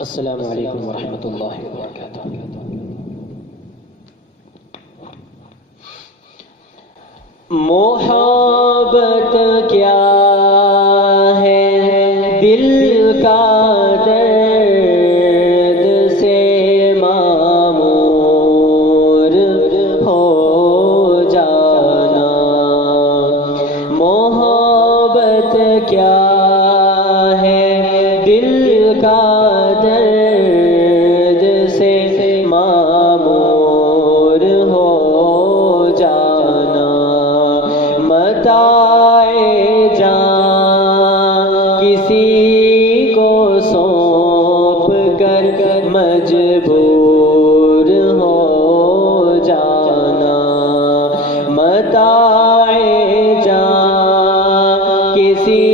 السلام علیکم ورحمۃ اللہ وبرکاتہ۔ محبت کیا ہے دل کا درد سے معمور ہو جانا، محبت کیا ہے دل کا درد سے معمور ہو جانا، متاع جان کسی کو سونپ کر مجبور ہو جانا، متاع جان کسی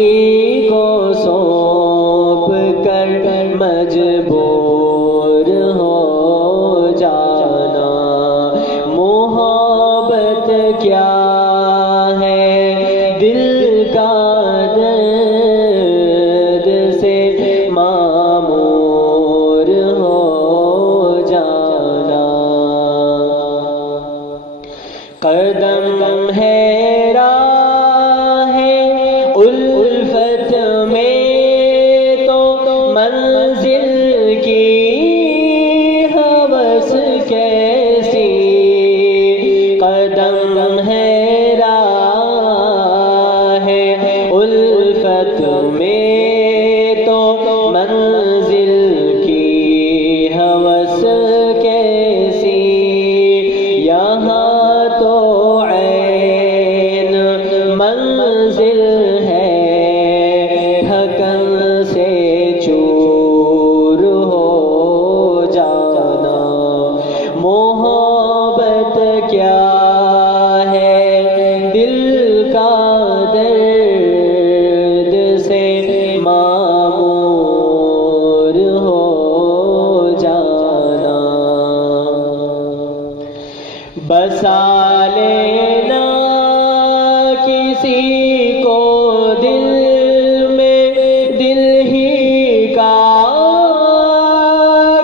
کو سونپ کر مجبور ہو جانا، محبت کیا ہے دل کا درد سے معمور ہو جانا، قدم ہے راہ الفت میں تو منزل کی ہوس کیسی، قدم ہے راہ الفت میں تو منزل کی ہوس کیسی، یہاں تو عین منزل ہے حقن سے چور ہو جانا، محبت کیا ہے دل کا درد سے معمور ہو جانا، بسا لینا کسی کو دل میں، دل ہی کا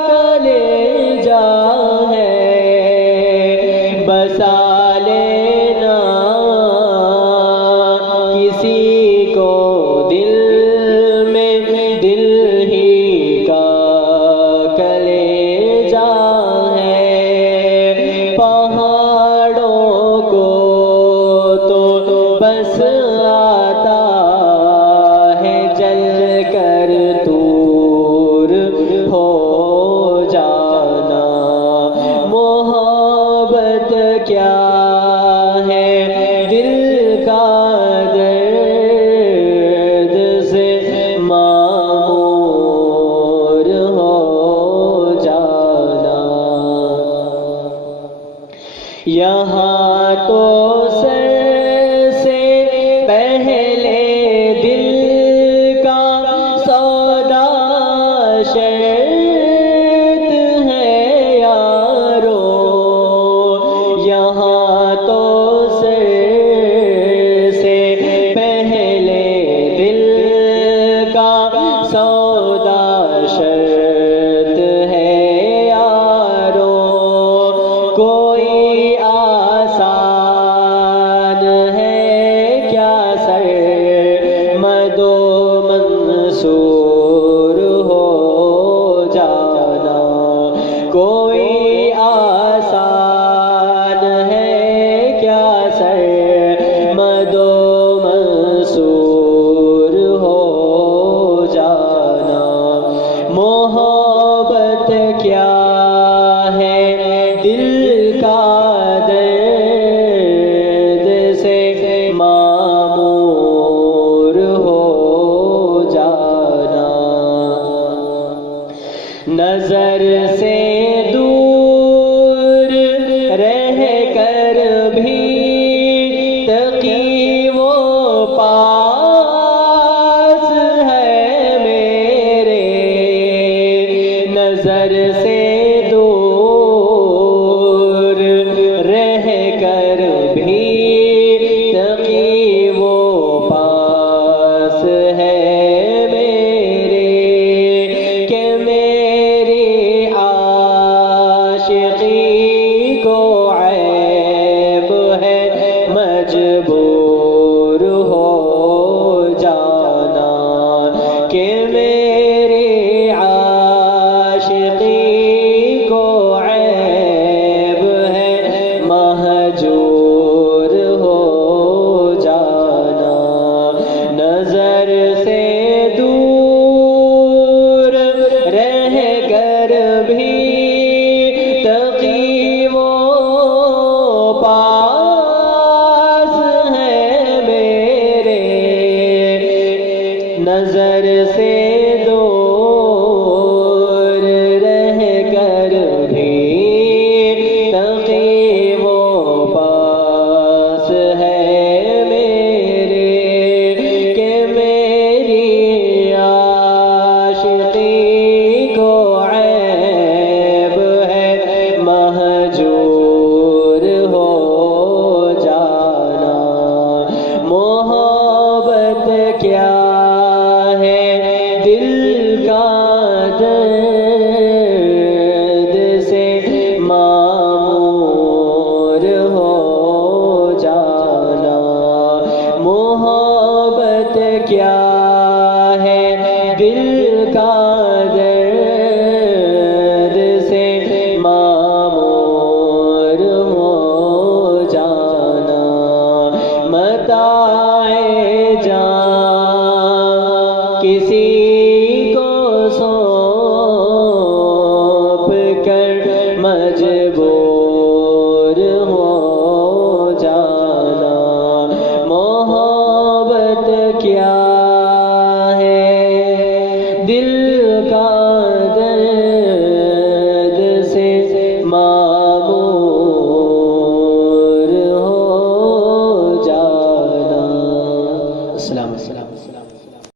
کلیجہ ہے، بسا لینا کسی کو دل میں، دل ہی کا کلیجہ ہے، پہاڑوں کو تو بس آتا ہے جل کر دور ہو جانا، محبت کیا ہے دل کا درد سے معمور ہو جانا، یہاں تو سر سے پہلے دل کا سودا شرط ہے یارو، یہاں تو سر سے پہلے دل کا سودا شرط ہے یارو، کوئی آسان ہے کیا سر مد و منصور ہو جانا، کوئی آسان ہے کیا سر مد و منصور ہو جانا، محبت کیا ہے دل کا درد سے معمور ہو جانا، نظر سے دور رہ کر بھی تقی وہ پاس ہے میرے، نظر سے دور رہ کر بھی تقی وہ پاس ہے میرے، کہ میں کا درد سے معمور ہو جانا، متاع جان کسی کو سونپ کر مجبور ہو جانا، محبت کیا ہے دل کا